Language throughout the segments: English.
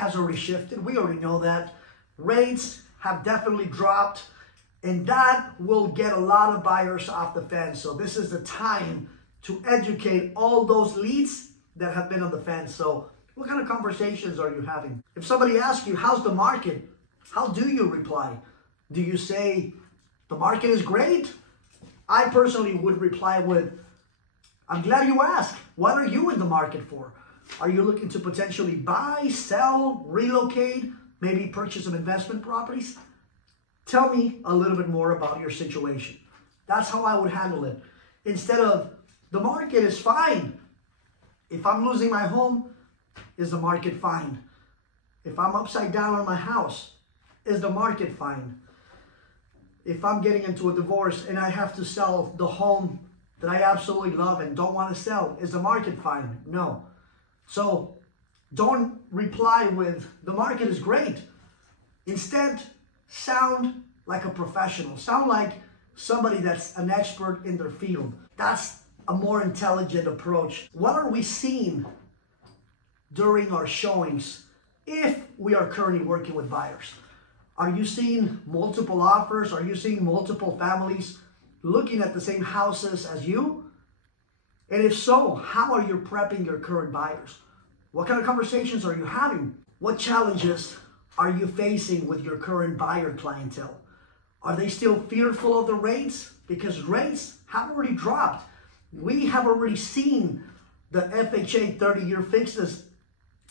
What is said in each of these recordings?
has already shifted. We already know that. Rates have definitely dropped, and that will get a lot of buyers off the fence. So this is the time to educate all those leads that have been on the fence. So what kind of conversations are you having? If somebody asks you, how's the market? How do you reply? Do you say, the market is great? I personally would reply with, I'm glad you asked. What are you in the market for? Are you looking to potentially buy, sell, relocate, maybe purchase some investment properties? Tell me a little bit more about your situation. That's how I would handle it. Instead of, the market is fine. If I'm losing my home, is the market fine? If I'm upside down on my house, is the market fine? If I'm getting into a divorce and I have to sell the home that I absolutely love and don't want to sell, is the market fine? No. So don't reply with, the market is great. Instead, sound like a professional. Sound like somebody that's an expert in their field. That's a more intelligent approach. What are we seeing during our showings if we are currently working with buyers? Are you seeing multiple offers? Are you seeing multiple families looking at the same houses as you? And if so, how are you prepping your current buyers? What kind of conversations are you having? What challenges are you facing with your current buyer clientele? Are they still fearful of the rates? Because rates have already dropped. We have already seen the FHA 30-year fixes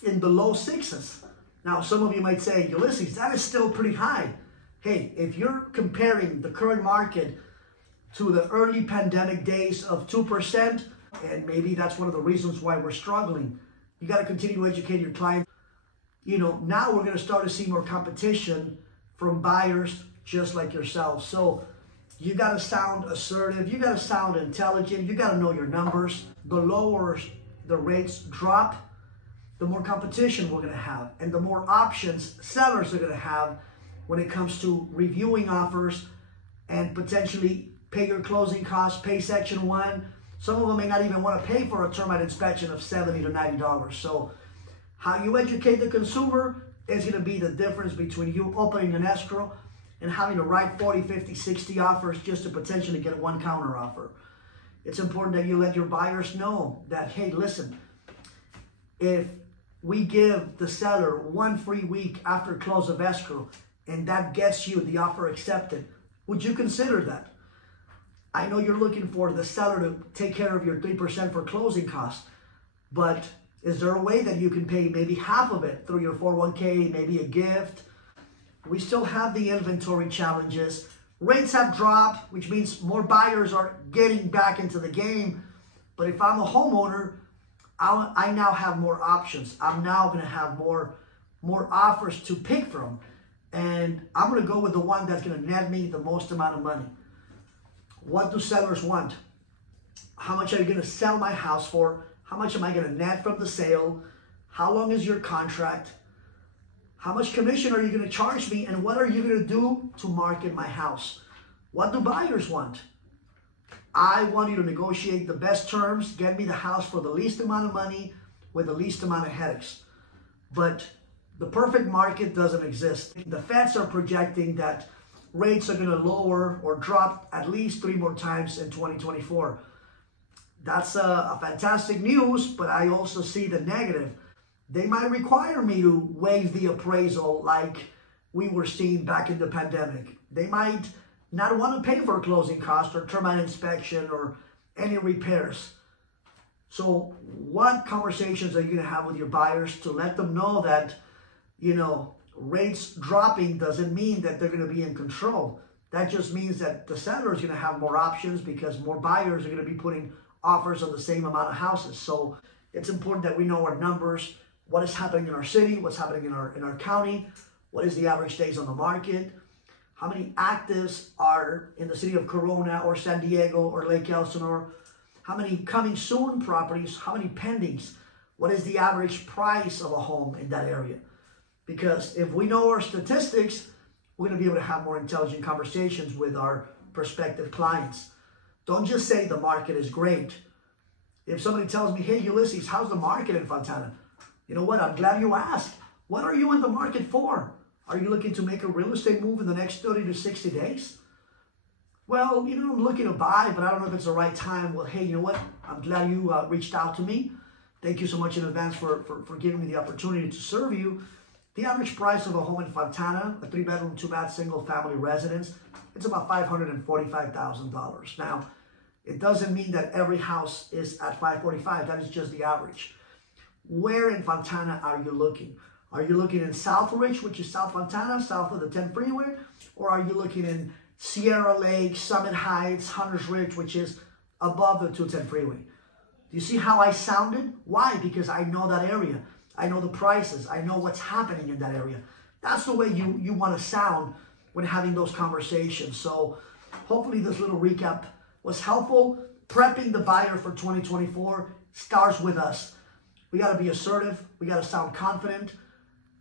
in the low sixes. Now, some of you might say, Ulysses, that is still pretty high. Hey, if you're comparing the current market to the early pandemic days of 2%, and maybe that's one of the reasons why we're struggling, you got to continue to educate your client. You know, now we're going to start to see more competition from buyers just like yourself. So you got to sound assertive. You got to sound intelligent. You got to know your numbers. The lower the rates drop, the more competition we're going to have, and the more options sellers are going to have when it comes to reviewing offers and potentially pay your closing costs, pay Section 1. Some of them may not even want to pay for a termite inspection of $70 to $90. So how you educate the consumer is going to be the difference between you opening an escrow and having to write 40, 50, 60 offers just to potentially get one counter offer. It's important that you let your buyers know that, hey, listen, if we give the seller 1 free week after close of escrow and that gets you the offer accepted, would you consider that? I know you're looking for the seller to take care of your 3% for closing costs, but is there a way that you can pay maybe half of it through your 401k, maybe a gift? We still have the inventory challenges. Rates have dropped, which means more buyers are getting back into the game. But if I'm a homeowner, I now have more options. I'm now going to have more offers to pick from. And I'm going to go with the one that's going to net me the most amount of money. What do sellers want? How much are you going to sell my house for? How much am I going to net from the sale? How long is your contract? How much commission are you going to charge me? And what are you going to do to market my house? What do buyers want? I want you to negotiate the best terms, get me the house for the least amount of money with the least amount of headaches. But the perfect market doesn't exist. The Feds are projecting that rates are going to lower or drop at least 3 more times in 2024. That's a fantastic news, but I also see the negative. They might require me to waive the appraisal like we were seeing back in the pandemic. They might not want to pay for closing costs or termite inspection or any repairs. So what conversations are you going to have with your buyers to let them know that, you know, rates dropping doesn't mean that they're going to be in control. That just means that the seller is going to have more options because more buyers are going to be putting offers on the same amount of houses. So it's important that we know our numbers, what is happening in our city, what's happening in our county, what is the average days on the market, how many actives are in the city of Corona or San Diego or Lake Elsinore, how many coming soon properties, how many pendings, what is the average price of a home in that area. Because if we know our statistics, we're going to be able to have more intelligent conversations with our prospective clients. Don't just say the market is great. If somebody tells me, hey, Ulysses, how's the market in Fontana? You know what? I'm glad you asked. What are you in the market for? Are you looking to make a real estate move in the next 30 to 60 days? Well, I'm looking to buy, but I don't know if it's the right time. Well, hey, you know what? I'm glad you reached out to me. Thank you so much in advance for giving me the opportunity to serve you. The average price of a home in Fontana, a 3-bedroom, 2-bath, single-family residence, it's about $545,000. Now, it doesn't mean that every house is at $545,000. That is just the average. Where in Fontana are you looking? Are you looking in Southridge, which is South Fontana, south of the 10 freeway? Or are you looking in Sierra Lake, Summit Heights, Hunters Ridge, which is above the 210 freeway? Do you see how I sounded? Why? Because I know that area. I know the prices. I know what's happening in that area. That's the way you want to sound when having those conversations. So hopefully this little recap was helpful. Prepping the buyer for 2024 starts with us. We got to be assertive. We got to sound confident.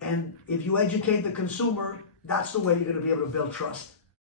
And if you educate the consumer, that's the way you're going to be able to build trust.